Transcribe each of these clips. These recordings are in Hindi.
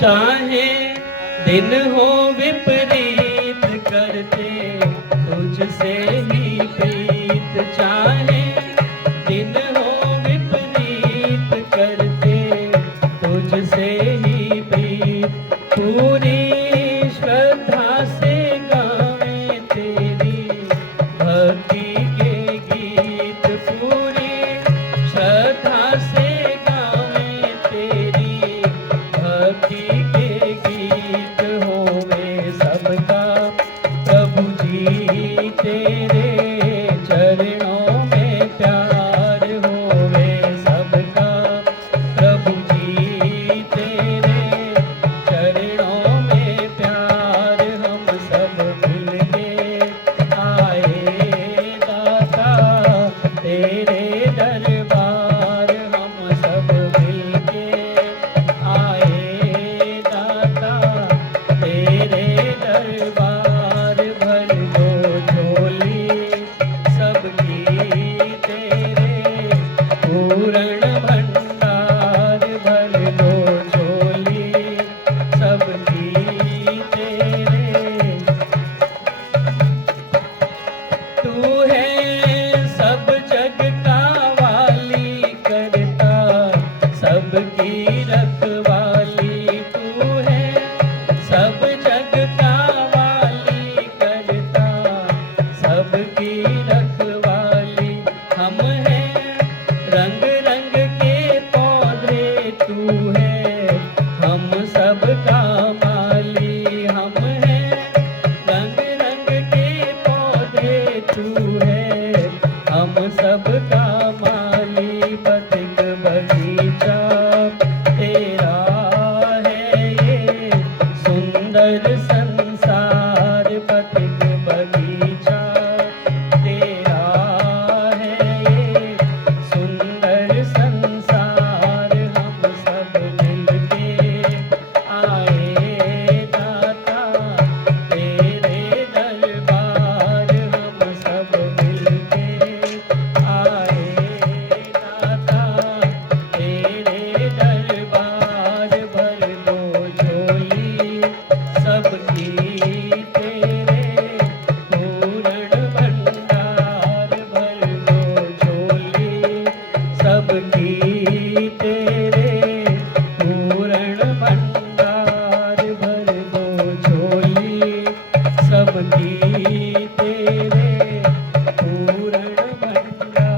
चाहे दिन हो विपरीत करते तुझसे ही प्रीत, चाहे दिन हो विपरीत करते तुझसे ही प्रीत। पूरी श्रद्धा से गावे तेरी भक्ति के गीत, पूरी श्रद्धा से गावे तेरी भक्ति के गीत। होवे सबका प्रभु जी तेरे चरणों में प्यार, होवे सबका प्रभु जी तेरे चरणों में प्यार। हम सब मिलके आए दाता तेरे दरबार, हम सब मिलके आए दाता तेरे दरबार। भर दो झोली सबकी तेरे पूर्ण भंडार, भर दो झोली सबकी तेरे। तू है सब जग का वाली करता सबकी रखवाली, तू है सब जग का वाली करता सबकी रखवाली। हम हैं रंग रंग के पौधे, तू है हम सब का माली। हम हैं रंग रंग के पौधे, तू है हम सब का माली। पथिक बगीचा तेरा है ये सुंदर संसार, पथिक बगीचा तेरा है ये सुंदर संसार। हम सब मिलके आए दाता तेरे दरबार, हम सब मिलके आए दाता तेरे दरबार। भर दो झोली सबकी तेरे पूर्ण भंडार, भर दो झोली सबकी तेरे पूर्ण भंडार, भर दो झोली सबकी तेरे पूर्ण भंडार।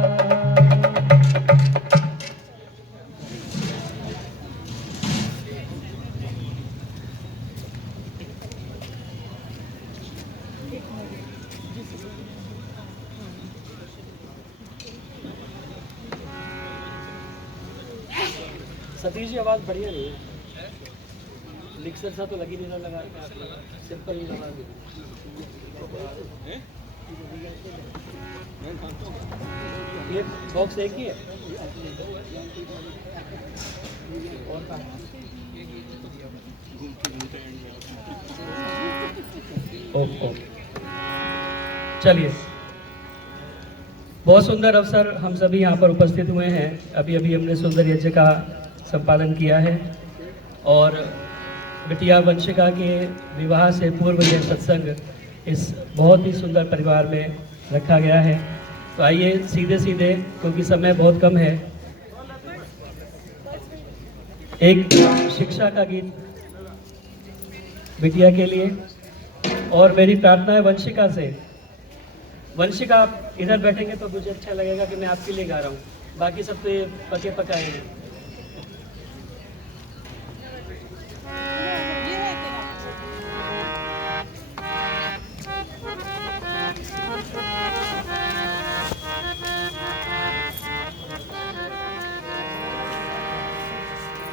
सतीश जी आवाज़ बढ़िया नहीं है, मिक्सर सा तो लगी नहीं ना, लगा सिंपल ही लगा दी। ये बॉक्स एक ही है और कहाँ है? ओहो, चलिए, बहुत सुंदर अवसर हम सभी यहाँ पर उपस्थित हुए हैं। अभी अभी हमने सुंदर यज्ञ का संपादन किया है और बिटिया वंशिका के विवाह से पूर्व यह सत्संग इस बहुत ही सुंदर परिवार में रखा गया है। तो आइए सीधे सीधे, क्योंकि समय बहुत कम है, एक शिक्षा का गीत बिटिया के लिए। और मेरी प्रार्थना है वंशिका से, वंशिका आप इधर बैठेंगे तो मुझे अच्छा लगेगा कि मैं आपके लिए गा रहा हूँ, बाकी सब तो ये पके पकाए हैं।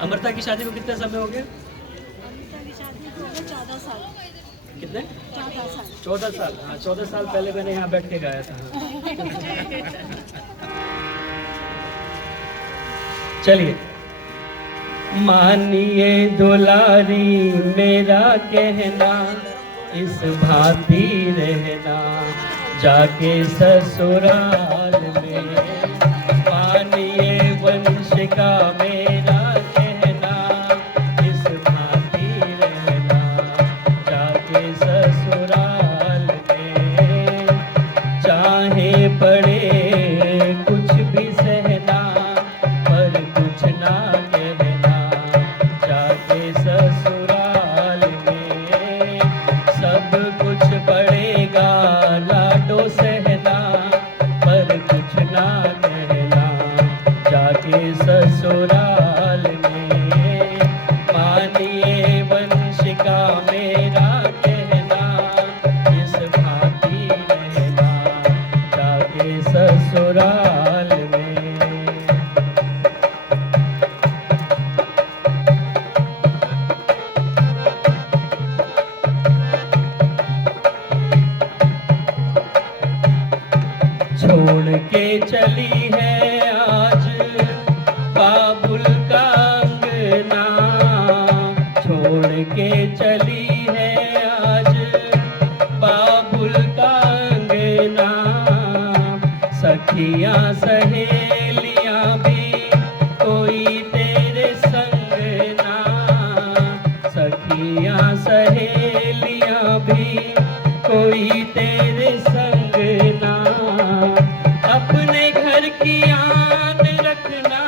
अमृता की शादी को कितना समय हो गया? अमृता की शादी को 14 साल। कितने? 14 साल। 14 साल, हाँ 14 साल पहले मैंने यहाँ बैठ के गाया था। चलिए, मानिए दुलारी मेरा कहना, इस भांति रहना जाके ससुराल में। मानिए वंशिका मेरा कहना, इस भांति मानिए वंशिका मेरा कहना, इस भांति रहना जाके ससुराल में। छोड़ के चली है आज बाबुल का अंगना, छोड़ के चली है आज बाबुल का अंगना। सखियां सहेलियां भी कोई तेरे संग ना, सखियां सहेलियां भी कोई तेरे संग ना। अपने घर की आन रखना,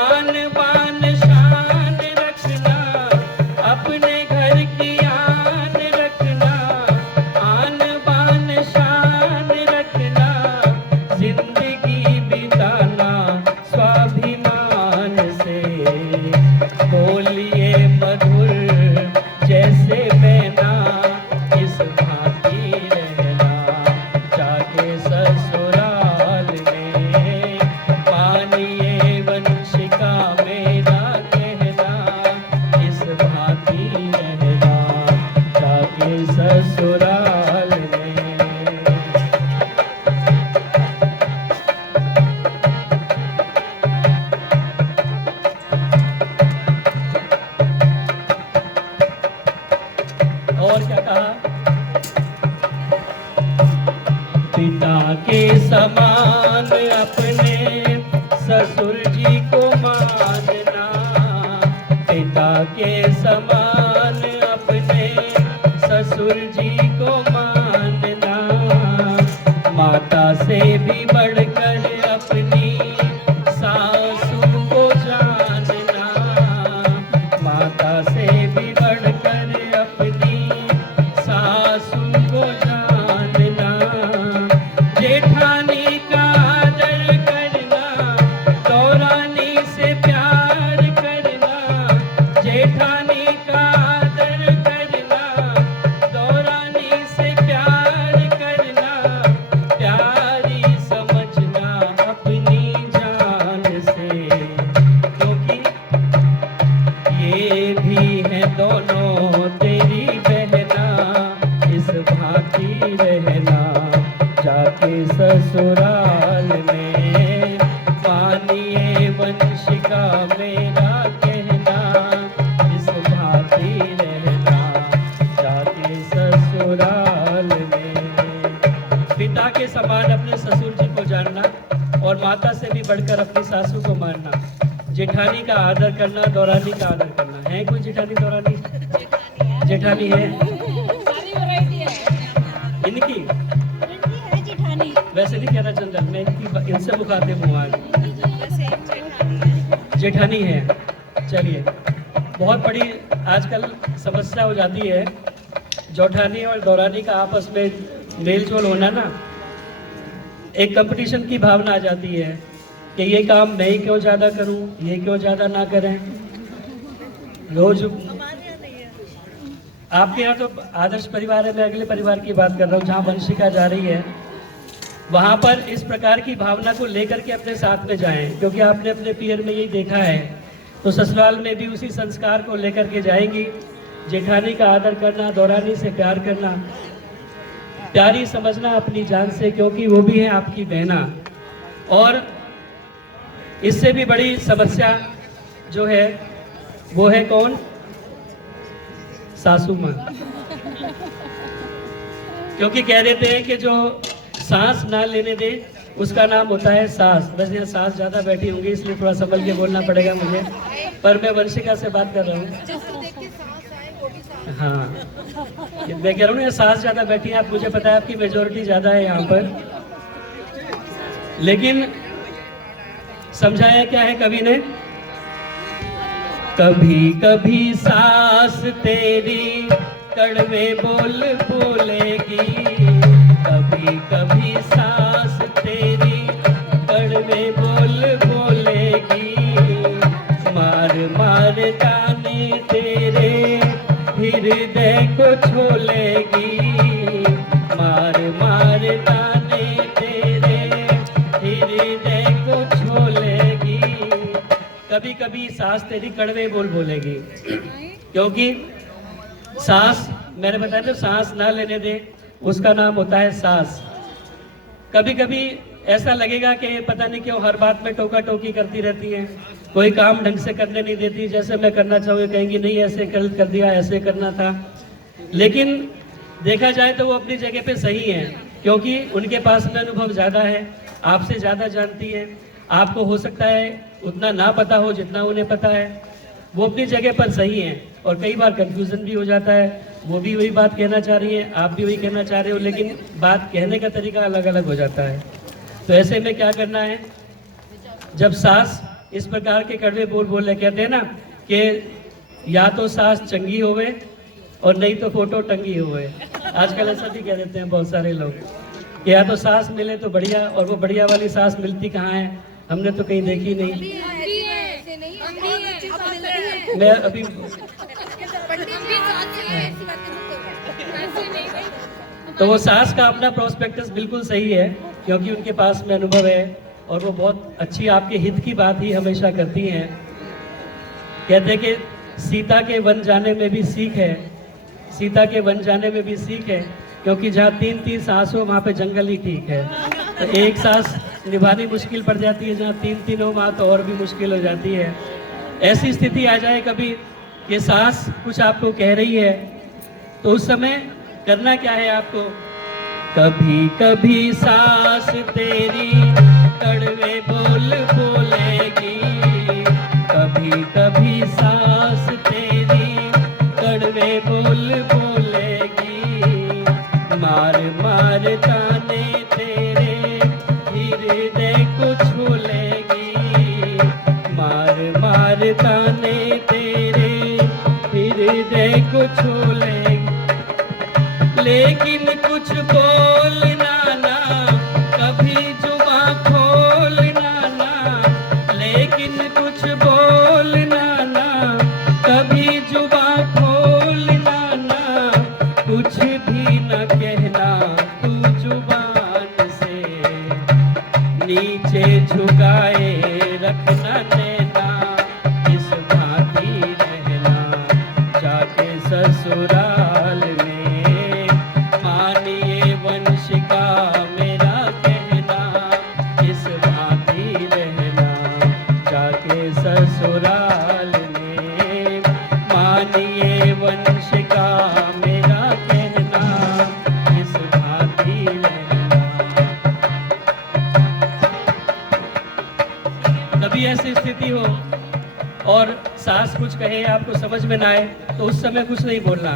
आन बान शान रखना, अपने घर की आन रखना, आन बान शान रखना। जिंदगी बिताना स्वाभिमान से, बोलिए मधुर जैसे मैना, इस भांति रहना जाके ससुराल में। मानिए वंशिका मेरा कहना, इस भांति रहना जाके ससुराल में। और क्या कहा? पिता के समान अपने ससुर जी को मानना, पिता के समान अपने ससुर जी को मानना। माता से भी बढ़कर अपनी सासू को जानना, माता से भी बढ़कर अपनी सासू को जानना। जेठानी का आदर करना, दौरानी से प्यार करना, जेठानी का आदर करना, दौरानी से प्यार करना। प्यारी समझना अपनी जान से, क्योंकि ये भी है दोनों तेरी बहना, इस भांति रहना जाके ससुराल में। मानिए वंशिका मेरा कहना, इस भांति रहना जाके ससुराल में। पिता के समान अपने ससुर जी को जानना और माता से भी बढ़कर अपनी सासू को मानना। जेठानी का आदर करना, दौरानी का आदर करना। है कोई जेठानी दौरानी? जेठानी है सारी वैरायटी है इनकी? इनकी है जेठानी। वैसे नहीं कहना चंदन, मैं इनसे मुखातिब हूँ आज। जेठानी है। चलिए, बहुत बड़ी आजकल समस्या हो जाती है जेठानी और दौरानी का आपस में मेल जोल होना ना, एक कंपटीशन की भावना आ जाती है कि ये काम मैं ही क्यों ज़्यादा करूं, ये क्यों ज़्यादा ना करें। रोज आपके यहाँ तो आदर्श परिवार है, मैं अगले परिवार की बात कर रहा हूँ जहाँ वंशिका जा रही है। वहाँ पर इस प्रकार की भावना को लेकर के अपने साथ में जाएं, क्योंकि आपने अपने पियर में यही देखा है। तो ससुराल में भी उसी संस्कार को लेकर के जाएंगी। जेठानी का आदर करना, दौरानी से प्यार करना, प्यारी समझना अपनी जान से, क्योंकि वो भी है आपकी बहना। और इससे भी बड़ी समस्या जो है वो है कौन? सासू माँ। क्योंकि कह देते हैं कि जो सांस ना लेने दे उसका नाम होता है सास। वैसे यहाँ सास ज़्यादा बैठी होंगी इसलिए थोड़ा संभल के बोलना पड़ेगा मुझे, पर मैं वंशिका से बात कर रहा हूँ। हाँ, मैं कह रहा हूँ ना सास ज़्यादा बैठी है, आप मुझे पता है आपकी मेजोरिटी ज़्यादा है यहाँ पर, लेकिन समझाया क्या है कवि ने? कभी कभी सास तेरी कड़वे बोल बोलेगी, कभी कभी सास तेरी कड़वे बोल बोलेगी। मार मार जाने तेरे हृदय को छोलेगी, मार मार ताने तेरे हृदय को छोलेगी। कभी कभी सास तेरी कड़वे बोल बोलेगी, क्योंकि सांस, मैंने बताया ना, सांस ना लेने दे उसका नाम होता है सास। कभी कभी ऐसा लगेगा कि पता नहीं क्यों हर बात में टोका टोकी करती रहती है, कोई काम ढंग से करने नहीं देती, जैसे मैं करना चाहूँ कहेंगी नहीं ऐसे कर दिया, ऐसे करना था। लेकिन देखा जाए तो वो अपनी जगह पे सही है, क्योंकि उनके पास में अनुभव ज़्यादा है, आपसे ज़्यादा जानती है। आपको हो सकता है उतना ना पता हो जितना उन्हें पता है। वो अपनी जगह पर सही है, और कई बार कंफ्यूजन भी हो जाता है। वो भी वही बात कहना चाह रही है, आप भी वही कहना चाह रहे हो, लेकिन बात कहने का तरीका अलग अलग हो जाता है। तो ऐसे में क्या करना है, जब सास इस प्रकार के कड़वे बोल बोले, कहते हैं ना कि या तो सास चंगी होवे और नहीं तो फोटो टंगी हुए। आजकल ऐसा भी कह देते हैं बहुत सारे लोग कि या तो सास मिले तो बढ़िया, और वो बढ़िया वाली सास मिलती कहाँ है, हमने तो कहीं देखी नहीं। मैं अभी तो वो सास का अपना प्रोस्पेक्टस बिल्कुल सही है, क्योंकि उनके पास में अनुभव है और वो बहुत अच्छी आपके हित की बात ही हमेशा करती हैं। कहते हैं कि सीता के वन जाने में भी सीख है, सीता के वन जाने में भी सीख है, क्योंकि जहाँ 3-3 सास हो वहाँ पे जंगल ही ठीक है। तो एक सास निभानी मुश्किल पड़ जाती है, जहाँ 3-3 हो वहाँ तो और भी मुश्किल हो जाती है। ऐसी स्थिति आ जाए कभी कि सास कुछ आपको कह रही है, तो उस समय करना क्या है आपको, कभी कभी सास तेरी कड़वे बोल बोलेगी, कभी कभी सास तेरी कड़वे बोल बोलेगी, मार मार ताने तेरे हृदय को छोलेगी, मार मार ताने तेरे हृदय को छोलेगी। लेकिन कुछ बोलना ना, कभी जुबां खोलना ना, लेकिन कुछ बोलना ना, कभी जुबां खोलना ना, कुछ भी न कहना तू जुबान से, नीचे झुकाए रखना नैना, इस भांति रहना जाके ससुराल में, मानिए वंश का मेरा कहना, इस भांति रहना जाके ससुराल में, मानिए वंश का मेरा कहना, इस भांति रहना। कभी ऐसी स्थिति हो और सास कुछ कहे आपको समझ में ना आए, तो उस समय कुछ नहीं बोलना,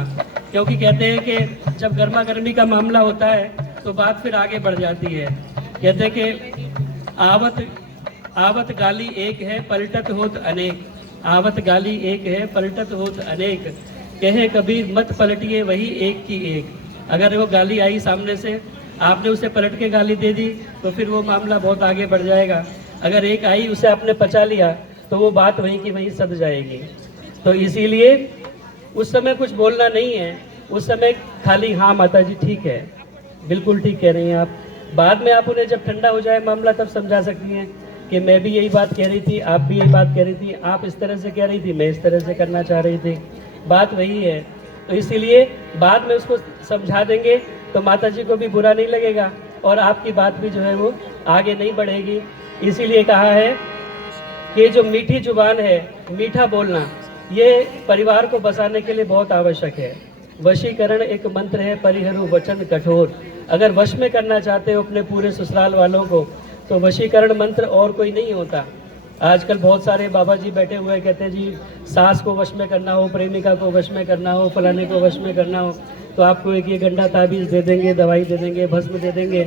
क्योंकि कहते हैं कि जब गर्मा गर्मी का मामला होता है तो बात फिर आगे बढ़ जाती है। कहते हैं कि आवत आवत गाली एक है पलटत होत अनेक, आवत गाली एक है पलटत होत अनेक, कहे कबीर मत पलटिए वही एक की एक। अगर वो गाली आई सामने से, आपने उसे पलट के गाली दे दी तो फिर वो मामला बहुत आगे बढ़ जाएगा। अगर एक आई उसे आपने पचा लिया तो वो बात वहीं की वहीं सध जाएगी। तो इसीलिए उस समय कुछ बोलना नहीं है, उस समय खाली हाँ माता जी ठीक है, बिल्कुल ठीक कह रही हैं आप। बाद में आप उन्हें जब ठंडा हो जाए मामला तब समझा सकती हैं कि मैं भी यही बात कह रही थी, आप भी यही बात कह रही थी, आप इस तरह से कह रही थी, मैं इस तरह से करना चाह रही थी, बात वही है। तो इसीलिए बाद में उसको समझा देंगे तो माता जी को भी बुरा नहीं लगेगा और आपकी बात भी जो है वो आगे नहीं बढ़ेगी। इसीलिए कहा है कि जो मीठी जुबान है, मीठा बोलना, ये परिवार को बसाने के लिए बहुत आवश्यक है। वशीकरण एक मंत्र है, परिहरू वचन कठोर। अगर वश में करना चाहते हो अपने पूरे ससुराल वालों को तो वशीकरण मंत्र और कोई नहीं होता। आजकल बहुत सारे बाबा जी बैठे हुए कहते हैं जी सास को वश में करना हो, प्रेमिका को वश में करना हो, फलाने को वश में करना हो तो आपको एक ये गंडा ताबीज़ दे देंगे, दवाई दे देंगे, भस्म दे देंगे।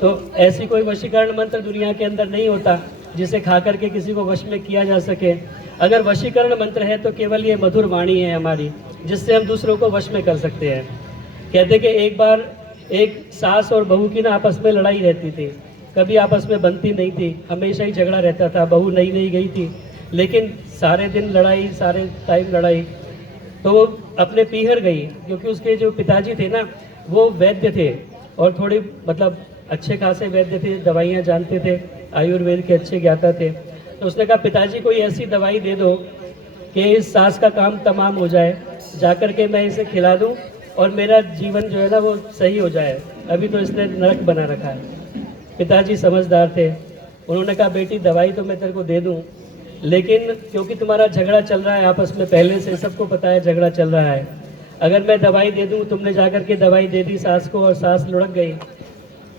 तो ऐसी कोई वशीकरण मंत्र दुनिया के अंदर नहीं होता जिसे खा करके किसी को वश में किया जा सके। अगर वशीकरण मंत्र है तो केवल ये मधुर वाणी है हमारी, जिससे हम दूसरों को वश में कर सकते हैं। कहते कि एक बार एक सास और बहू की ना आपस में लड़ाई रहती थी, कभी आपस में बनती नहीं थी, हमेशा ही झगड़ा रहता था। बहू नई नई गई थी लेकिन सारे दिन लड़ाई, सारे टाइम लड़ाई। तो वो अपने पीहर गई, क्योंकि उसके जो पिताजी थे ना वो वैद्य थे और थोड़ी मतलब अच्छे खासे वैद्य थे, दवाइयाँ जानते थे, आयुर्वेद के अच्छे ज्ञाता थे। तो उसने कहा पिताजी कोई ऐसी दवाई दे दो कि इस सास का काम तमाम हो जाए, जाकर के मैं इसे खिला दूं और मेरा जीवन जो है ना वो सही हो जाए, अभी तो इसने नरक बना रखा है। पिताजी समझदार थे, उन्होंने कहा बेटी दवाई तो मैं तेरे को दे दूं, लेकिन क्योंकि तुम्हारा झगड़ा चल रहा है आपस में, पहले से सबको पता है झगड़ा चल रहा है, अगर मैं दवाई दे दूं, तुमने जाकर के दवाई दे दी सास को और सास लुढ़क गई,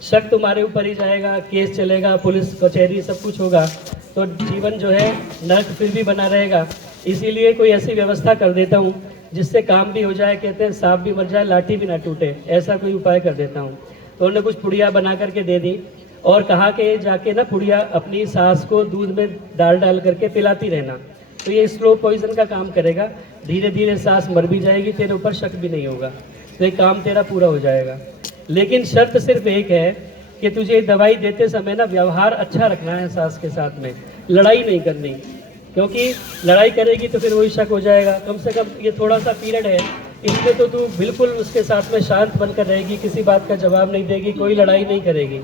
शक तुम्हारे ऊपर ही जाएगा, केस चलेगा, पुलिस कचहरी सब कुछ होगा, तो जीवन जो है नरक फिर भी बना रहेगा। इसीलिए कोई ऐसी व्यवस्था कर देता हूँ जिससे काम भी हो जाए, कहते हैं सांप भी मर जाए लाठी भी ना टूटे, ऐसा कोई उपाय कर देता हूँ। तो उन्होंने कुछ पुड़िया बना करके दे दी और कहा कि जाके ना पुड़िया अपनी सास को दूध में डाल करके पिलाती रहना, तो ये स्लो पॉइजन का काम करेगा, धीरे धीरे सास मर भी जाएगी, तेरे ऊपर शक भी नहीं होगा, तो ये काम तेरा पूरा हो जाएगा। लेकिन शर्त सिर्फ एक है कि तुझे दवाई देते समय ना व्यवहार अच्छा रखना है सास के साथ में, लड़ाई नहीं करनी, क्योंकि लड़ाई करेगी तो फिर वही शक हो जाएगा। कम से कम ये थोड़ा सा पीरियड है, इसमें तो तू बिल्कुल उसके साथ में शांत बनकर रहेगी, किसी बात का जवाब नहीं देगी, कोई लड़ाई नहीं करेगी।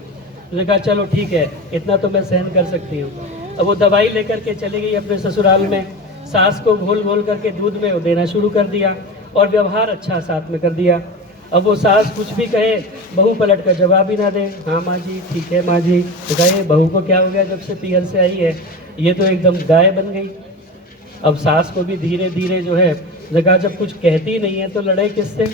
उसने कहा चलो ठीक है, इतना तो मैं सहन कर सकती हूँ। अब वो दवाई लेकर के चली गई अपने ससुराल में, सास को घोल घोल करके दूध में देना शुरू कर दिया और व्यवहार अच्छा साथ में कर दिया। अब वो सास कुछ भी कहे, बहू पलट कर जवाब ही ना दे, हाँ माँ जी ठीक है माँ जी। तो कहे बहू को क्या हो गया, जब से पीहर से आई है ये तो एकदम गाय बन गई। अब सास को भी धीरे धीरे जो है लगा जब कुछ कहती नहीं है तो लड़े किससे,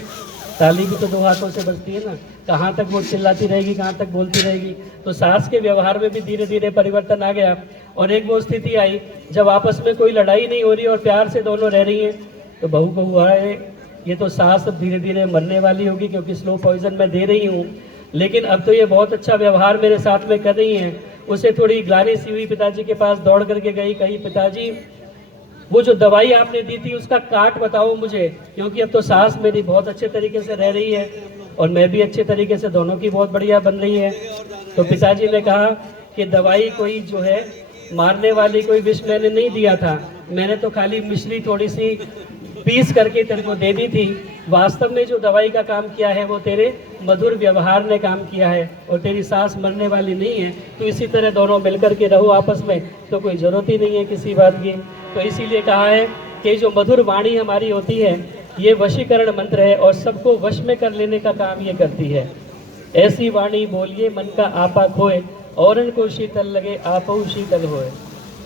ताली भी तो दो हाथों से बजती है ना, कहाँ तक वो चिल्लाती रहेगी, कहाँ तक बोलती रहेगी। तो सास के व्यवहार में भी धीरे धीरे परिवर्तन आ गया और एक वो स्थिति आई जब आपस में कोई लड़ाई नहीं हो रही और प्यार से दोनों रह रही हैं, तो बहू को हुआ है ये तो सास अब धीरे धीरे मरने वाली होगी, क्योंकि स्लो पॉइजन मैं दे रही हूँ, लेकिन अब तो ये बहुत अच्छा व्यवहार मेरे साथ में कर रही हैं। उसे थोड़ी ग्लानि सी हुई, पिताजी के पास दौड़ करके गई, कही पिताजी वो जो दवाई आपने दी थी उसका काट बताओ मुझे, क्योंकि अब तो सास मेरी बहुत अच्छे तरीके से रह रही है और मैं भी अच्छे तरीके से, दोनों की बहुत बढ़िया बन रही है। तो पिताजी ने कहा कि दवाई कोई जो है मारने वाली कोई विष मैंने नहीं दिया था, मैंने तो खाली मिश्री थोड़ी सी पीस करके तेरे को दे दी थी, वास्तव में जो दवाई का काम किया है वो तेरे मधुर व्यवहार ने काम किया है और तेरी सास मरने वाली नहीं है। तो इसी तरह दोनों मिलकर के रहो आपस में, तो कोई ज़रूरत ही नहीं है किसी बात की। तो इसीलिए कहा है कि जो मधुर वाणी हमारी होती है ये वशीकरण मंत्र है और सबको वश में कर लेने का काम ये करती है। ऐसी वाणी बोलिए मन का आपा खोए, औरन को शीतल लगे आपहु शीतल होए।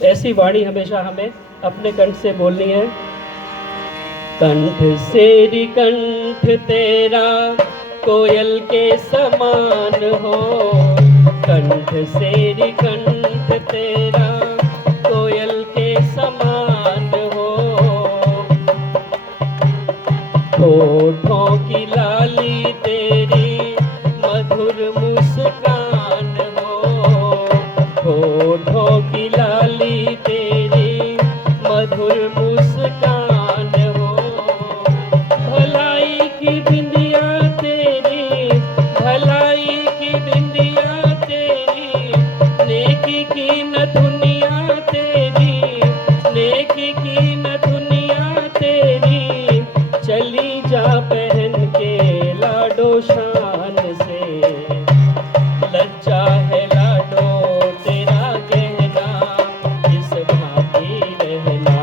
ऐसी वाणी हमेशा हमें अपने कंठ से बोलनी है। कंठ सेरी कंठ तेरा कोयल के समान हो, कंठ सेरी कंठ तेरा कोयल के समान हो, होठों की लाली तेरी मधुर मुस्कान हो, होठों की लाली तेरी मधुर मुस्कान हो, भलाई की बिंदिया तेरी, भलाई की बिंदिया तेरी, नेकी की नथुनिया तेरी, नेकी की नथुनिया तेरी, चली जा पहन के लाडो शान से, लज्जा है लाडो तेरा कहना, इस भांति रहना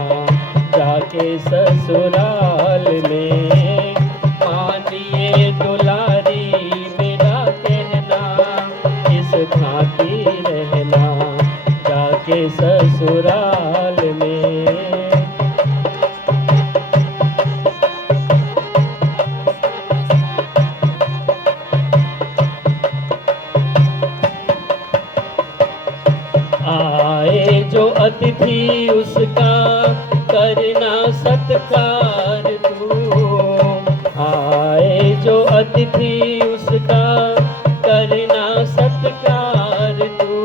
जाके ससुराल में, मानिए दुलारी मेरा कहना, इस भांति रहना जाके ससुराल में। आए जो अतिथि उसका करना सत्कार तू, आए जो अतिथि उसका करना सत्कार तू,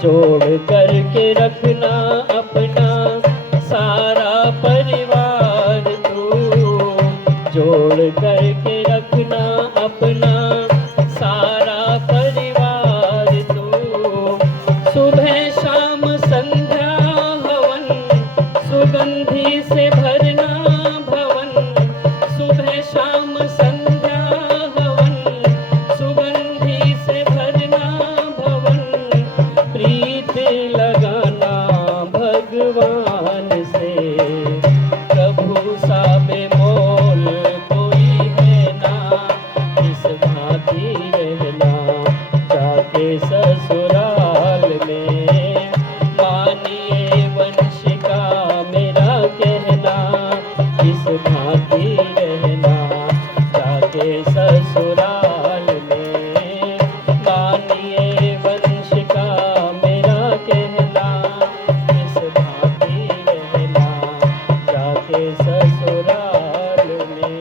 जोड़ करके रखना अपना सारा परिवार तू, जोड़ करके रखना अपना सारा परिवार तू, सुबह शाम संध्या हवन सुगंधि से भरना तुझे मोल कोई है ना, इस भांति रहना जाके ससुराल में। मानिए वंश का मेरा कहना, इस भांति रहना जाके ससुराल में। मानिए वंश का मेरा कहना, इस भांति रहना जाके ससुराल में।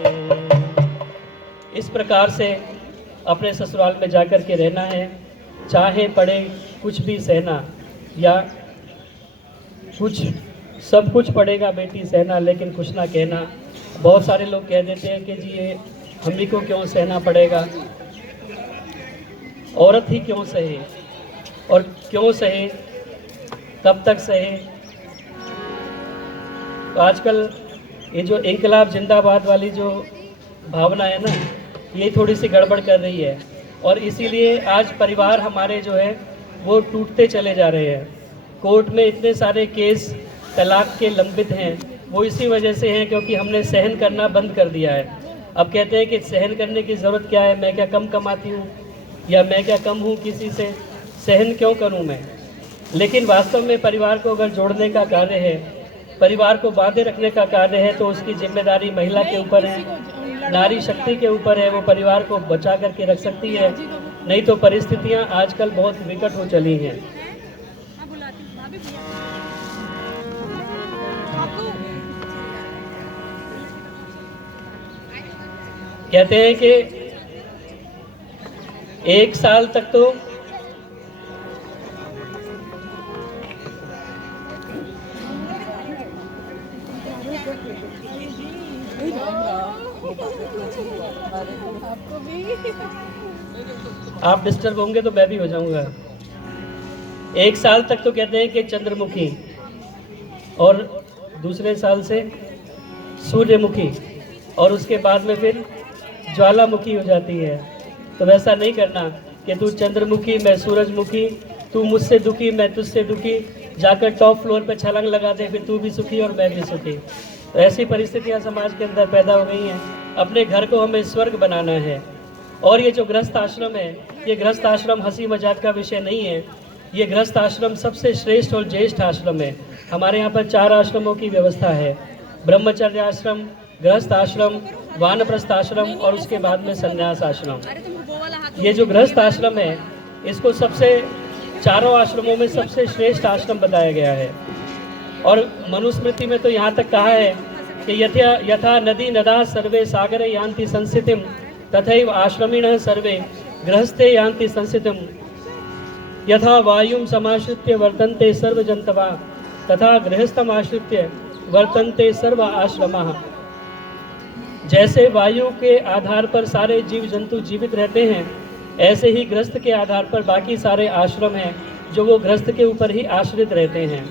इस प्रकार से अपने ससुराल में जाकर के रहना है, चाहे पड़े कुछ भी सहना, या कुछ सब कुछ पड़ेगा बेटी सहना, लेकिन कुछ ना कहना। बहुत सारे लोग कह देते हैं कि जी ये हम ही को क्यों सहना पड़ेगा, औरत ही क्यों सहे, और क्यों सहे, कब तक सहे। तो आजकल ये जो इनकलाब जिंदाबाद वाली जो भावना है ना, ये थोड़ी सी गड़बड़ कर रही है, और इसीलिए आज परिवार हमारे जो है वो टूटते चले जा रहे हैं। कोर्ट में इतने सारे केस तलाक के लंबित हैं, वो इसी वजह से हैं क्योंकि हमने सहन करना बंद कर दिया है। अब कहते हैं कि सहन करने की ज़रूरत क्या है, मैं क्या कम कमाती हूँ, या मैं क्या कम हूँ किसी से, सहन क्यों करूँ मैं। लेकिन वास्तव में परिवार को अगर जोड़ने का कार्य है, परिवार को बांधे रखने का कार्य है, तो उसकी जिम्मेदारी महिला के ऊपर है, नारी शक्ति के ऊपर है। वो परिवार को बचा करके रख सकती है, नहीं तो परिस्थितियां आजकल बहुत विकट हो चली हैं। कहते हैं कि 1 साल तक तो आप डिस्टर्ब होंगे तो मैं भी हो जाऊंगा। 1 साल तक तो कहते हैं कि चंद्रमुखी, और दूसरे साल से सूर्यमुखी, और उसके बाद में फिर ज्वालामुखी हो जाती है। तो वैसा नहीं करना कि तू चंद्रमुखी मैं सूरजमुखी, तू मुझसे दुखी मैं तुझसे दुखी, जाकर टॉप फ्लोर पे छलांग लगा दे, फिर तू भी सुखी और मैं भी सुखी। तो ऐसी परिस्थितियां समाज के अंदर पैदा हो गई हैं। अपने घर को हमें स्वर्ग बनाना है। और ये जो गृहस्थ आश्रम है, ये गृहस्थ आश्रम हंसी मजाक का विषय नहीं है। ये गृहस्थ आश्रम सबसे श्रेष्ठ और ज्येष्ठ आश्रम है। हमारे यहाँ पर 4 आश्रमों की व्यवस्था है, ब्रह्मचर्य आश्रम, गृहस्थ आश्रम, वानप्रस्थ आश्रम, और उसके बाद में संन्यास आश्रम। ये जो गृहस्थ आश्रम है, इसको सबसे चारों आश्रमों में सबसे श्रेष्ठ आश्रम बताया गया है। और मनुस्मृति में तो यहाँ तक कहा है कि यथा नदी नदा सर्वे सागरे यान्ति संस्थितिम, तथैव आश्रमिणः सर्वे गृहस्थे यान्ति संस्थितिम। यथा वायुं समाश्रित्य वर्तन्ते सर्वजन्तवा, तथा गृहस्थम आश्रित्य वर्तन्ते सर्व आश्रमाः। जैसे वायु के आधार पर सारे जीव जंतु जीवित रहते हैं, ऐसे ही गृहस्थ के आधार पर बाकी सारे आश्रम हैं जो वो गृहस्थ के ऊपर ही आश्रित रहते हैं।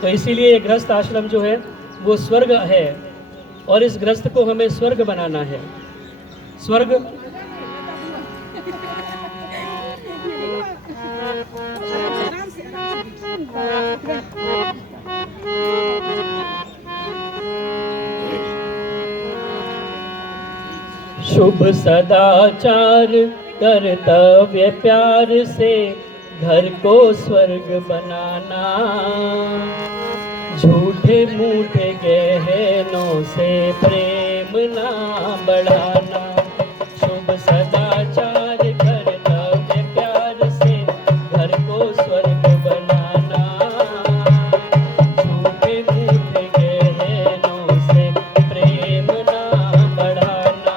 तो इसीलिए ये गृहस्थ आश्रम जो है वो स्वर्ग है, और इस गृहस्थ को हमें स्वर्ग बनाना है। स्वर्ग शुभ सदाचार कर्तव्य प्यार से घर को स्वर्ग बनाना, झूठे मूठे गहनों से प्रेम ना बढ़ाना। शुभ सदाचार कर्तव्य प्यार से घर को स्वर्ग बनाना, झूठे मूठे गहनों से प्रेम ना बढ़ाना।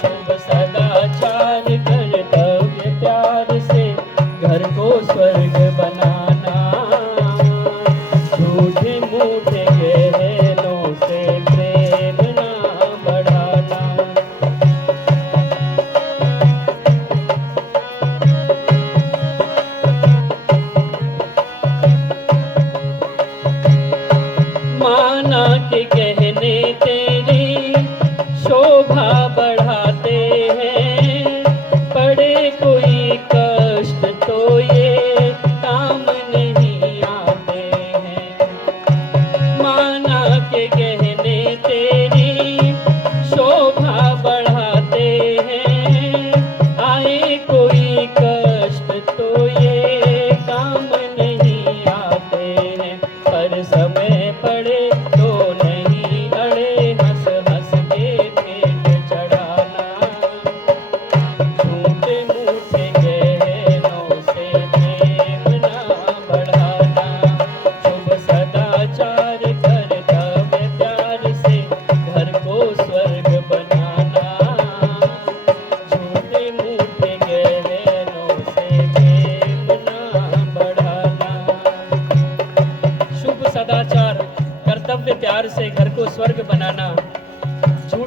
शुभ सदाचार कर्तव्य प्यार से घर को स्वर्ग बनाना, झूठे मूठे गहनों से प्रेम ना बढ़ाना। माना के कहने तेरी शोभा बढ़ाते हैं, पड़े कोई कष्ट तो ये काम नहीं आते हैं। माना के कहने तेरी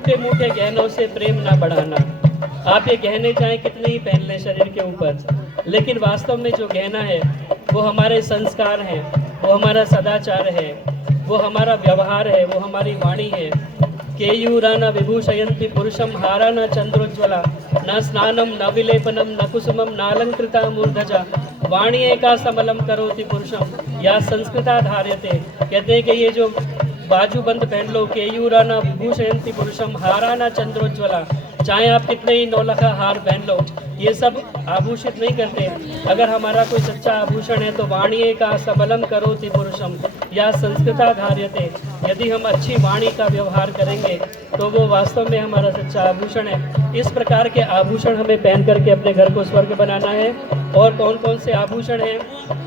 झूठे मूठे गहनों से प्रेम ना बढ़ाना। आप ये गहने चाहे कितने ही पहन लें शरीर के ऊपर, लेकिन वास्तव में जो गहना है वो हमारे संस्कार हैं, वो हमारा सदाचार है, वो हमारा व्यवहार है, वो हमारी वाणी है। केयूरा न विभूषयन्ति पुरुषम हारा न चंद्रोज्ज्वला न स्नानम न विलेपनम न कुसुमम नालंकृता मूर्धजा वाणी एका समलम करोति पुरुषम या संस्कृता धार्यते। कहते हैं कि ये जो बाजूबंद पहन लो, केयूरा न विभूषयन्ति पुरुषम हारा न चंद्रोज्ज्वला, चाहे आप कितने ही नौलखा हार पहन लो, ये सब आभूषित नहीं करते। अगर हमारा कोई सच्चा आभूषण है तो वाणी का सबलम करोति पुरुषम या संस्कृता धार्यते। यदि हम अच्छी वाणी का व्यवहार करेंगे तो वो वास्तव में हमारा सच्चा आभूषण है। इस प्रकार के आभूषण हमें पहन करके अपने घर को स्वर्ग बनाना है। और कौन कौन से आभूषण हैं?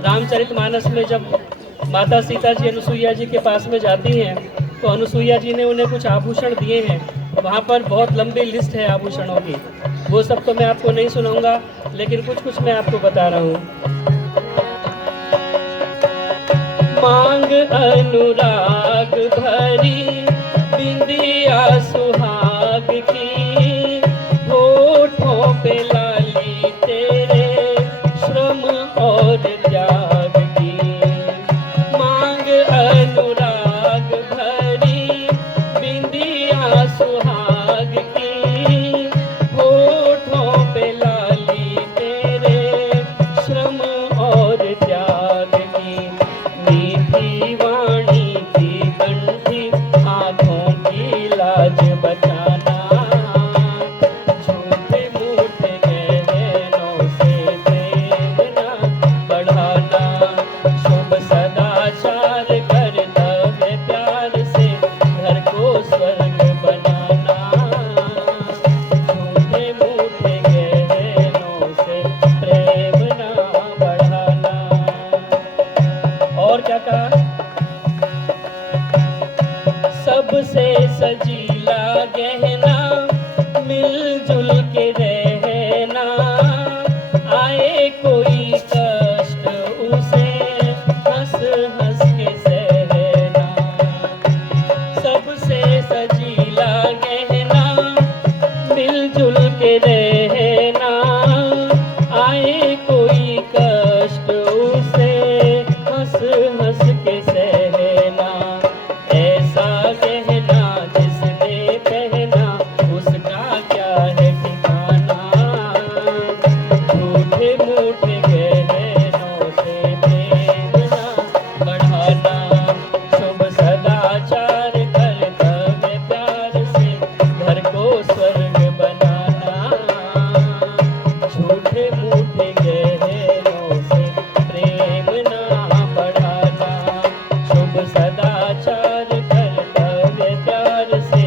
रामचरितमानस में जब माता सीता जी अनुसुईया जी के पास में जाती हैं तो अनुसुईया जी ने उन्हें कुछ आभूषण दिए हैं। वहाँ पर बहुत लंबी लिस्ट है आभूषणों की, वो सब तो मैं आपको नहीं सुनाऊंगा, लेकिन कुछ कुछ मैं आपको बता रहा हूँ। मांग अनुराग भरी बिंदिया सुहाग की, होठों पे लाली तेरे श्रम और त्याग की। मांग अनुराग भरी बिंदिया सुहाग की, होठों पे लाली तेरे श्रम और त्याग की। मीठी वाणी की कंठी आँखों की लाज बचाना, झूठे मूठे गहनों से प्रेम ना बढ़ाना। शुभ सदाचार कर्तव्य प्यार से घर को स्वर्ग बनाना, झूठे मूठे गहनों से प्रेम ना बढ़ाना। और क्या कहा? सबसे सजीला गहना मिलजुल के रहना, आए कोई कष्ट उसे हंस हंस के सहना। सबसे सजीला गहना मिलजुल के रहना, आए कोई कष्ट उसे हंस हंस के सहना। ऐसा गहना जिसने पहना उसका क्या है ठिकाना, झूठे मूठे गहनों से प्रेम ना बढ़ाना। शुभ सदाचार कर्तव्य प्यार से घर को स्वर्ग बनाना, झूठे मूठे गहनों से प्रेम ना बढ़ाना। शुभ सदाचार कर्तव्य प्यार से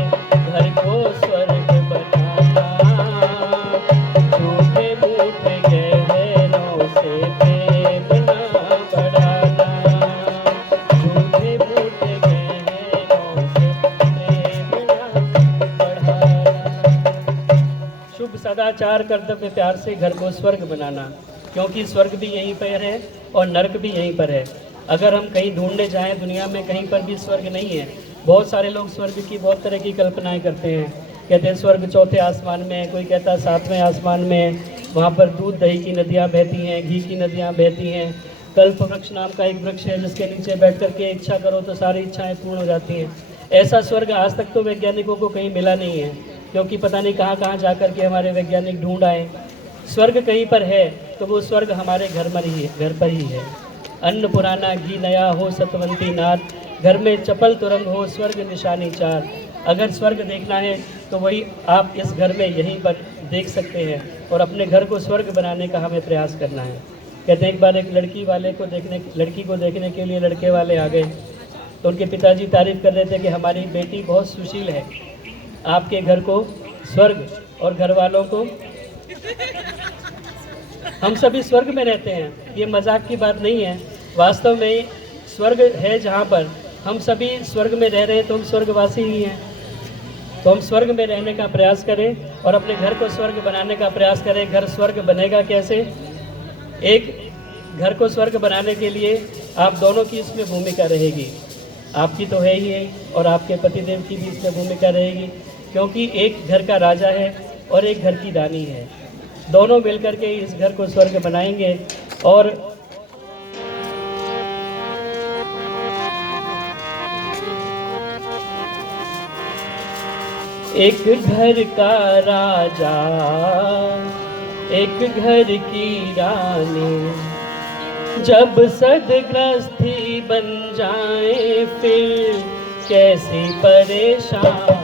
घर को स्वर्ग बनाना, झूठे मूठे गहनों से प्रेम ना बढ़ाना, झूठे मूठे गहनों से प्रेम ना बढ़ाना। शुभ सदाचार कर्तव्य प्यार से घर को स्वर्ग बनाना, क्योंकि स्वर्ग भी यहीं पर है और नरक भी यहीं पर है। अगर हम कहीं ढूंढने जाएं दुनिया में, कहीं पर भी स्वर्ग नहीं है। बहुत सारे लोग स्वर्ग की बहुत तरह की कल्पनाएं करते हैं। कहते हैं स्वर्ग चौथे आसमान में है, कोई कहता है सातवें आसमान में, वहाँ पर दूध दही की नदियाँ बहती हैं, घी की नदियाँ बहती हैं। कल्प वृक्ष नाम का एक वृक्ष है जिसके नीचे बैठ करके इच्छा करो तो सारी इच्छाएँ पूर्ण हो जाती हैं। ऐसा स्वर्ग आज तक तो वैज्ञानिकों को कहीं मिला नहीं है, क्योंकि पता नहीं कहाँ कहाँ जा कर के हमारे वैज्ञानिक ढूंढ आए। स्वर्ग कहीं पर है तो वो स्वर्ग हमारे घर पर ही है। अन्न पुराना घी नया हो सतवंती नार, घर में चपल तुरंग हो स्वर्ग निशानी चार। अगर स्वर्ग देखना है तो वही आप इस घर में यहीं पर देख सकते हैं, और अपने घर को स्वर्ग बनाने का हमें प्रयास करना है। कहते हैं एक बार एक लड़की को देखने के लिए लड़के वाले आ गए, तो उनके पिताजी तारीफ कर रहे थे कि हमारी बेटी बहुत सुशील है, आपके घर को स्वर्ग और घर वालों को हम सभी स्वर्ग में रहते हैं। ये मजाक की बात नहीं है, वास्तव में स्वर्ग है जहाँ पर हम सभी स्वर्ग में रह रहे हैं, तो हम स्वर्गवासी ही हैं। तो हम स्वर्ग में रहने का प्रयास करें और अपने घर को स्वर्ग बनाने का प्रयास करें। घर स्वर्ग बनेगा कैसे? एक घर को स्वर्ग बनाने के लिए आप दोनों की इसमें भूमिका रहेगी। आपकी तो है ही है और आपके पतिदेव की भी इसमें भूमिका रहेगी। क्योंकि एक घर का राजा है और एक घर की रानी है। दोनों मिलकर के इस घर को स्वर्ग बनाएंगे। और एक घर का राजा, एक घर की रानी, जब सदगृहस्थी बन जाए फिर कैसी परेशानी।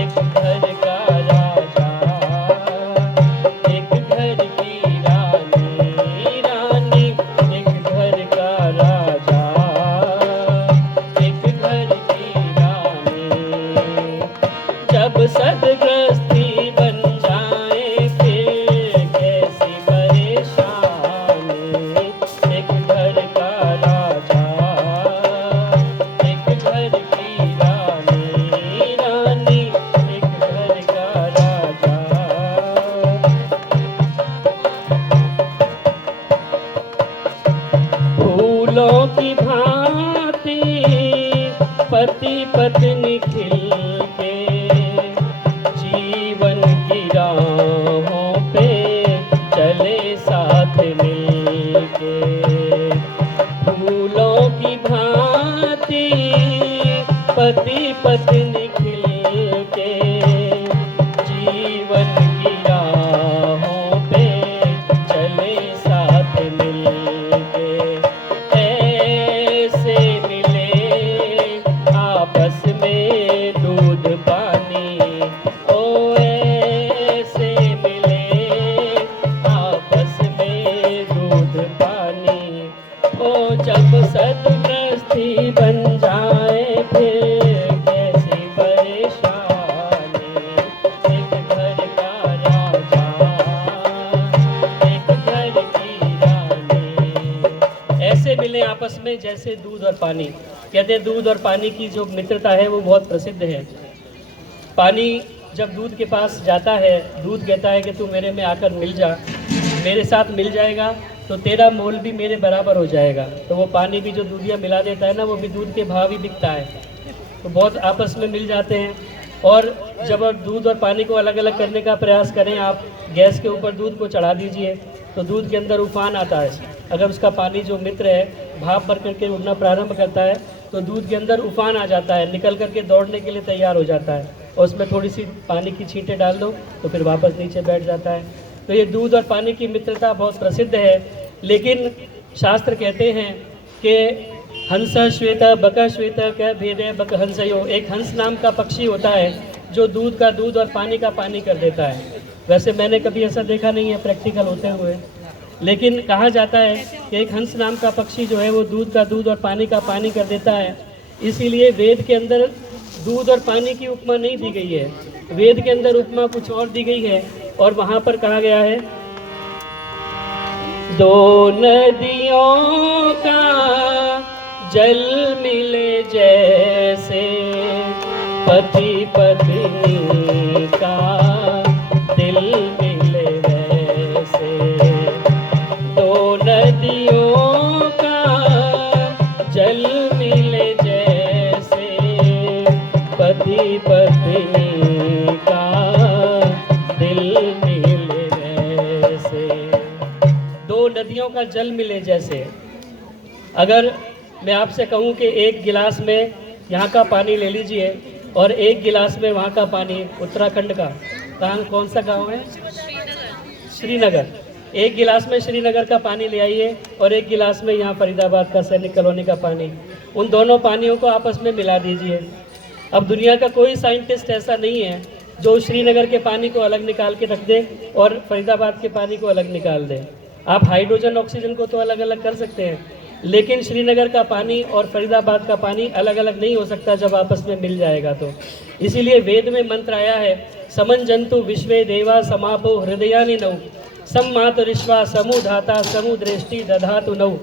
एक घर का राजा, एक घर की रानी, रानी एक घर का राजा, एक घर की रानी, जब सदगृहस्थी बन जाए फिर कैसी परेशानी। एक घर का राजा, एक घर की रानी, रानी एक घर का राजा। फूलों की भांति पति पत्नी खिल के जीवन की राहों पे चले साथ मिल के। फूलों की भांति पति पत्नी खिल के जीवन की राहों पे चले साथ मिल के। ऐसे मिले आपस में दूध पानी, ओ ऐसे मिले आपस में दूध पानी। ओ जब सदगृहस्थी बन जाए फिर कैसी परेशानी। एक घर का राजा, एक घर की रानी, ऐसे मिले आपस में जैसे दूध और पानी। कहते हैं दूध और पानी की जो मित्रता है वो बहुत प्रसिद्ध है। पानी जब दूध के पास जाता है, दूध कहता है कि तू मेरे में आकर मिल जा, मेरे साथ मिल जाएगा तो तेरा मोल भी मेरे बराबर हो जाएगा। तो वो पानी भी जो दूधिया मिला देता है ना, वो भी दूध के भाव ही बिकता है। तो बहुत आपस में मिल जाते हैं। और जब आप दूध और पानी को अलग अलग करने का प्रयास करें, आप गैस के ऊपर दूध को चढ़ा दीजिए तो दूध के अंदर उफान आता है। अगर उसका पानी जो मित्र है भाप भर करके उड़ना प्रारंभ करता है तो दूध के अंदर उफान आ जाता है, निकल करके दौड़ने के लिए तैयार हो जाता है। और उसमें थोड़ी सी पानी की छींटें डाल दो तो फिर वापस नीचे बैठ जाता है। तो ये दूध और पानी की मित्रता बहुत प्रसिद्ध है। लेकिन शास्त्र कहते हैं कि हंस श्वेत बक श्वेत क भेदे बक हंसयो। एक हंस नाम का पक्षी होता है जो दूध का दूध और पानी का पानी कर देता है। वैसे मैंने कभी ऐसा देखा नहीं है प्रैक्टिकल होते हुए, लेकिन कहा जाता है कि एक हंस नाम का पक्षी जो है वो दूध का दूध और पानी का पानी कर देता है। इसीलिए वेद के अंदर दूध और पानी की उपमा नहीं दी गई है, वेद के अंदर उपमा कुछ और दी गई है। और वहाँ पर कहा गया है, दो नदियों का जल मिले जैसे, पति पत्नी का दिल मिले वैसे। दो नदियों का जल मिले जैसे, पति पत्नी का दिल मिले वैसे। दो नदियों का जल मिले जैसे। अगर मैं आपसे कहूं कि एक गिलास में यहाँ का पानी ले लीजिए और एक गिलास में वहाँ का पानी, उत्तराखंड का, कहाँ कौन सा गांव है? श्रीनगर। एक गिलास में श्रीनगर का पानी ले आइए और एक गिलास में यहाँ फरीदाबाद का सैनिक कॉलोनी का पानी, उन दोनों पानियों को आपस में मिला दीजिए। अब दुनिया का कोई साइंटिस्ट ऐसा नहीं है जो श्रीनगर के पानी को अलग निकाल के रख दे और फरीदाबाद के पानी को अलग निकाल दे। आप हाइड्रोजन ऑक्सीजन को तो अलग अलग कर सकते हैं, लेकिन श्रीनगर का पानी और फरीदाबाद का पानी अलग अलग नहीं हो सकता जब आपस में मिल जाएगा तो। इसीलिए वेद में मंत्र आया है, समन जंतु विश्वे देवा समापो हृदयानि नौ, सम मातरिश्वा समुधाता समुद्रेष्टि दधातु नौ।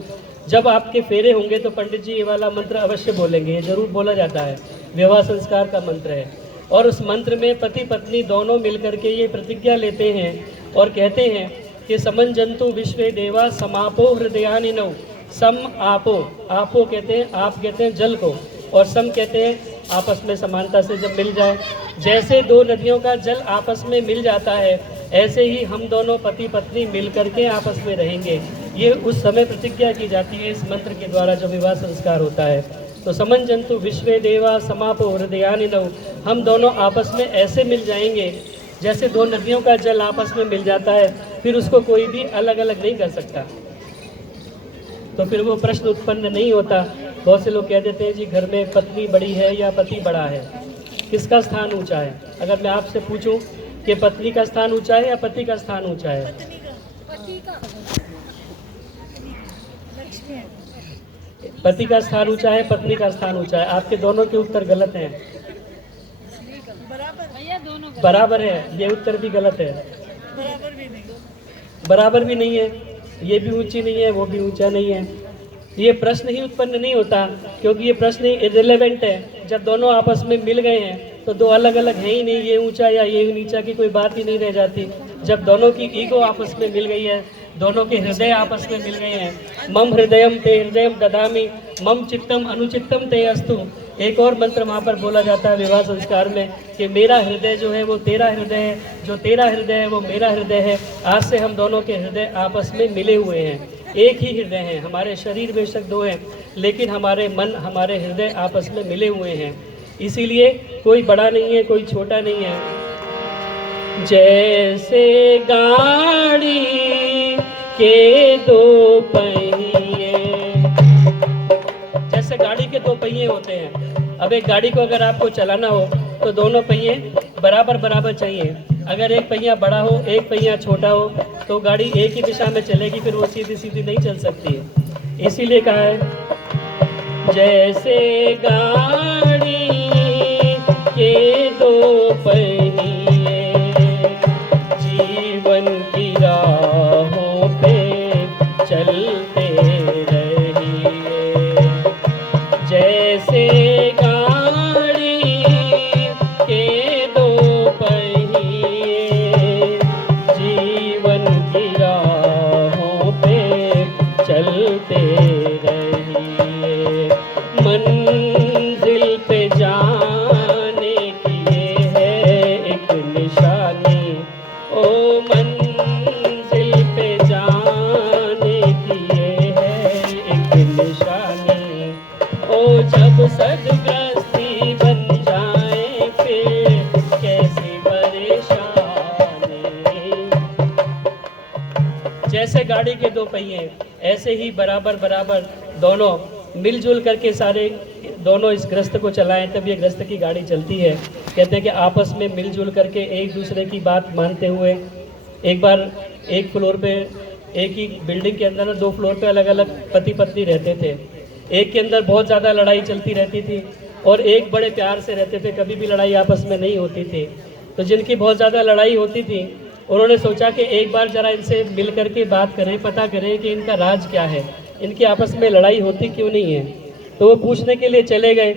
जब आपके फेरे होंगे तो पंडित जी ये वाला मंत्र अवश्य बोलेंगे, ये जरूर बोला जाता है, विवाह संस्कार का मंत्र है। और उस मंत्र में पति पत्नी दोनों मिलकर के ये प्रतिज्ञा लेते हैं और कहते हैं कि समन जंतु विश्वे देवा समापो हृदयानि नौ। सम आपो, आपो कहते हैं, आप कहते हैं जल को, और सम कहते हैं आपस में समानता से जब मिल जाए, जैसे दो नदियों का जल आपस में मिल जाता है, ऐसे ही हम दोनों पति पत्नी मिल करके आपस में रहेंगे। ये उस समय प्रतिज्ञा की जाती है इस मंत्र के द्वारा जो विवाह संस्कार होता है। तो समन जंतु विश्वे देवा समापो हृदयानि नौ, हम दोनों आपस में ऐसे मिल जाएंगे जैसे दो नदियों का जल आपस में मिल जाता है, फिर उसको कोई भी अलग अलग नहीं कर सकता। तो फिर वो प्रश्न उत्पन्न नहीं होता। बहुत से लोग कह देते हैं जी घर में पत्नी बड़ी है या पति बड़ा है, किसका स्थान ऊंचा है? अगर मैं आपसे पूछूं कि पत्नी का स्थान ऊंचा है या पति का स्थान ऊंचा है? पति का स्थान ऊंचा है, पत्नी का स्थान ऊंचा है। आपके दोनों के उत्तर गलत हैं। बराबर है, ये उत्तर भी गलत है। बराबर भी नहीं है, ये भी ऊंची नहीं है, वो भी ऊंचा नहीं है। ये प्रश्न ही उत्पन्न नहीं होता, क्योंकि ये प्रश्न इररिलेवेंट है। जब दोनों आपस में मिल गए हैं तो दो अलग अलग हैं ही नहीं, ये ऊंचा या ये नीचा की कोई बात ही नहीं रह जाती। जब दोनों की ईगो आपस में मिल गई है, दोनों के हृदय आपस में मिल गए हैं, मम हृदयम ते हृदयम ददामि मम चित्तम अनुचित्तम ते अस्तु। एक और मंत्र वहाँ पर बोला जाता है विवाह संस्कार में कि मेरा हृदय जो है वो तेरा हृदय है, जो तेरा हृदय है वो मेरा हृदय है। आज से हम दोनों के हृदय आपस में मिले हुए हैं, एक ही हृदय हैं। हमारे शरीर बेशक दो हैं, लेकिन हमारे मन, हमारे हृदय आपस में मिले हुए हैं। इसीलिए कोई बड़ा नहीं है, कोई छोटा नहीं है। जैसे गाड़ी के दो पहिए, जैसे गाड़ी के दो पहिए होते हैं। अब एक गाड़ी को अगर आपको चलाना हो तो दोनों पहिए बराबर बराबर चाहिए। अगर एक पहिया बड़ा हो, एक पहिया छोटा हो, तो गाड़ी एक ही दिशा में चलेगी, फिर वो सीधी सीधी नहीं चल सकती है। इसीलिए कहा है जैसे गाड़ी के दो पहिए जीवन की राहों पे चलते रहिए। जैसे गाड़ी के दो पहिए जीवन की राहों पे चलते रहिए। मंजिल पे जाने की ये है एक निशानी, ओ मंजिल पे जाने की ये है एक निशानी। ओ जब सदगस्ती बन जाए फिर कैसी परेशानी। जैसे गाड़ी के दो पहिए, ऐसे ही बराबर बराबर दोनों मिलजुल करके सारे दोनों इस ग्रस्त को चलाएं, तब ये ग्रस्त की गाड़ी चलती है। कहते हैं कि आपस में मिलजुल करके एक दूसरे की बात मानते हुए, एक बार एक फ्लोर पे, एक ही बिल्डिंग के अंदर ना दो फ्लोर पे अलग अलग पति पत्नी रहते थे। एक के अंदर बहुत ज़्यादा लड़ाई चलती रहती थी और एक बड़े प्यार से रहते थे, कभी भी लड़ाई आपस में नहीं होती थी। तो जिनकी बहुत ज़्यादा लड़ाई होती थी, उन्होंने सोचा कि एक बार ज़रा इनसे मिल करके बात करें, पता करें कि इनका राज क्या है, इनकी आपस में लड़ाई होती क्यों नहीं है। तो वो पूछने के लिए चले गए,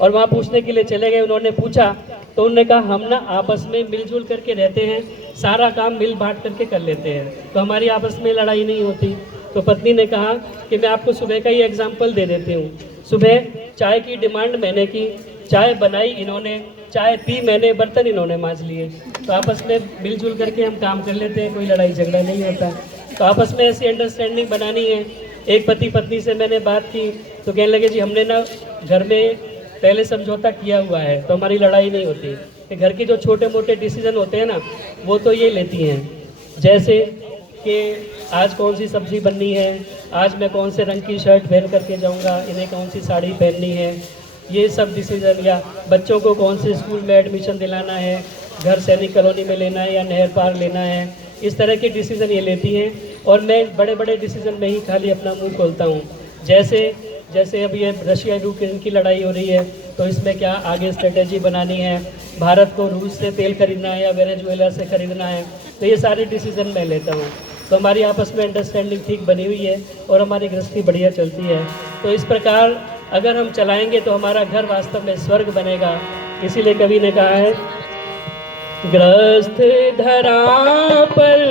और वहाँ पूछने के लिए चले गए। उन्होंने पूछा तो उन्होंने कहा हम ना आपस में मिलजुल करके रहते हैं, सारा काम मिल बांट करके कर लेते हैं, तो हमारी आपस में लड़ाई नहीं होती। तो पत्नी ने कहा कि मैं आपको सुबह का ही एग्जाम्पल दे देती हूँ। सुबह चाय की डिमांड मैंने की, चाय बनाई इन्होंने, चाय पी मैंने, बर्तन इन्होंने मांज लिए। तो आपस में मिलजुल करके हम काम कर लेते हैं, कोई लड़ाई झगड़ा नहीं होता। तो आपस में ऐसी अंडरस्टैंडिंग बनानी है। एक पति पत्नी से मैंने बात की तो कहने लगे जी हमने ना घर में पहले समझौता किया हुआ है, तो हमारी लड़ाई नहीं होती। कि घर के जो छोटे मोटे डिसीजन होते हैं ना, वो तो ये लेती हैं, जैसे कि आज कौन सी सब्ज़ी बननी है, आज मैं कौन से रंग की शर्ट पहन करके जाऊंगा, इन्हें कौन सी साड़ी पहननी है, ये सब डिसीजन। या बच्चों को कौन से स्कूल में एडमिशन दिलाना है, घर सैनिक कॉलोनी में लेना है या नहर पार लेना है, इस तरह के डिसीजन ये लेती हैं। और मैं बड़े बड़े डिसीजन में ही खाली अपना मुंह खोलता हूँ। जैसे अब ये रशिया यूक्रेन की लड़ाई हो रही है, तो इसमें क्या आगे स्ट्रेटेजी बनानी है, भारत को रूस से तेल खरीदना है या वेनेजुएला से खरीदना है, तो ये सारे डिसीजन मैं लेता हूँ। तो हमारी आपस में अंडरस्टैंडिंग ठीक बनी हुई है और हमारी गृहस्थी बढ़िया चलती है। तो इस प्रकार अगर हम चलाएंगे तो हमारा घर वास्तव में स्वर्ग बनेगा। इसीलिए कवि ने कहा है ग्रस्त धरा पर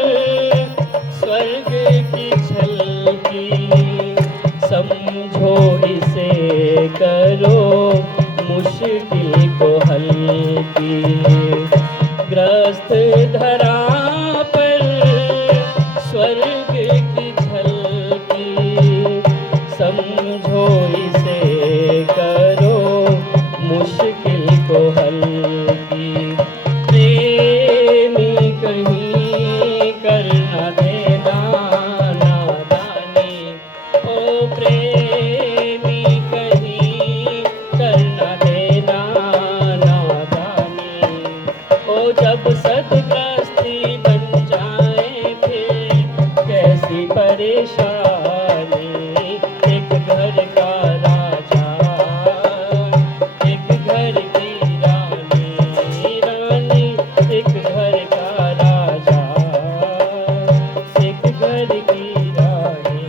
स्वर्ग की झलकी, समझो इसे करो मुश्किल को हल की। ग्रस्त धरा पर स्वर्ग की झलकी, समझो इसे करो मुश्किल को हल की। प्रेमी कहीं कर न देना नादानी, ओ प्रेमी कहीं कर न देना नादानी। ओ जब सदग्रस्ती बन जाए फिर कैसी परेशानी। एक घर का राजा, एक घर की रानी, रानी एक घर का राजा, एक घर की रानी।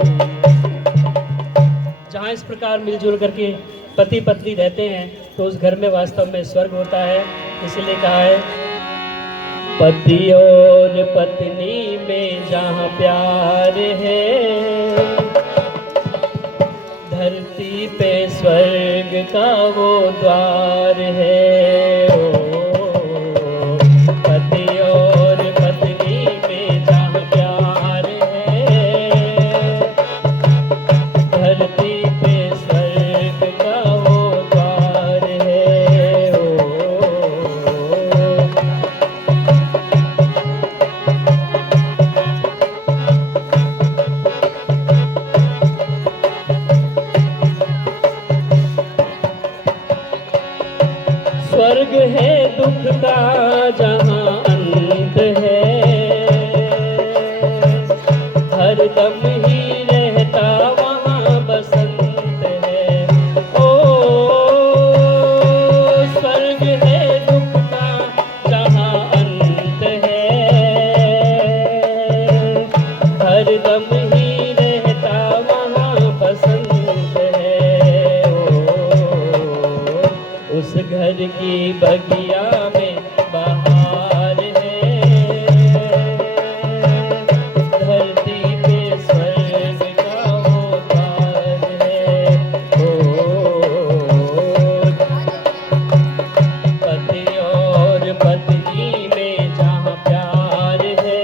जहाँ इस प्रकार मिलजुल करके पति पत्नी रहते हैं तो उस घर में वास्तव में स्वर्ग होता है। इसलिए कहा है, पति और पत्नी में जहाँ प्यार है, धरती पे स्वर्ग का वो द्वार है। ओ पति और पत्नी में जहाँ प्यार है, धरती पे स्वर्ग का वो द्वार है। ओ स्वर्ग है दुख का जहाँ अंत है, हर दम ही रहता वहाँ बसंत है। ओ स्वर्ग है दुख का जहाँ अंत है, हर दम ही रहता वहाँ बसंत है। ओ उस घर की बगिया में बहार है, धरती पे स्वर्ग का वो द्वार है। ओ पति और पत्नी में जहाँ प्यार है,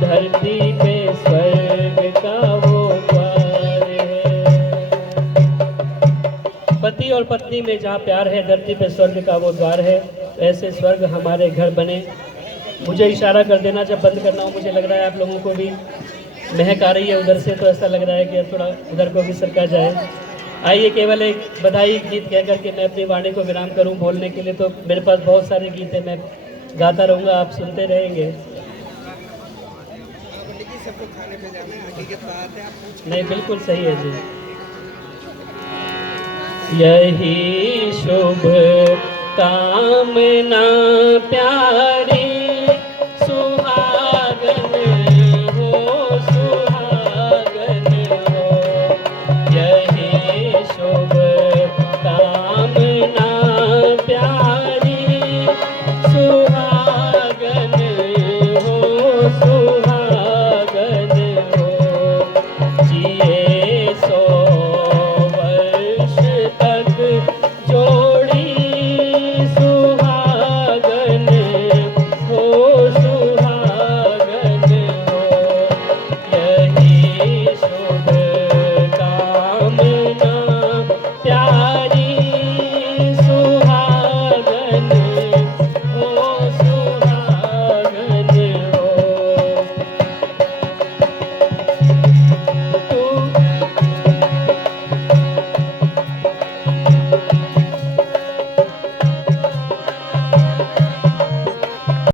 धरती पे स्वर्ग का वो द्वार है। पति और पत्नी में जहाँ प्यार है, धरती पे स्वर्ग का वो द्वार है। ऐसे स्वर्ग हमारे घर बने। मुझे इशारा कर देना जब बंद करना हो। मुझे लग रहा है आप लोगों को भी महक आ रही है उधर से, तो ऐसा लग रहा है कि अब थोड़ा उधर को भी सरका जाए। आइए केवल एक बधाई गीत कह करके मैं अपनी वाणी को विराम करूं बोलने के लिए। तो मेरे पास बहुत सारे गीत हैं, मैं गाता रहूँगा, आप सुनते रहेंगे। नहीं, बिल्कुल सही है जी। यही शुभ कामना प्यारी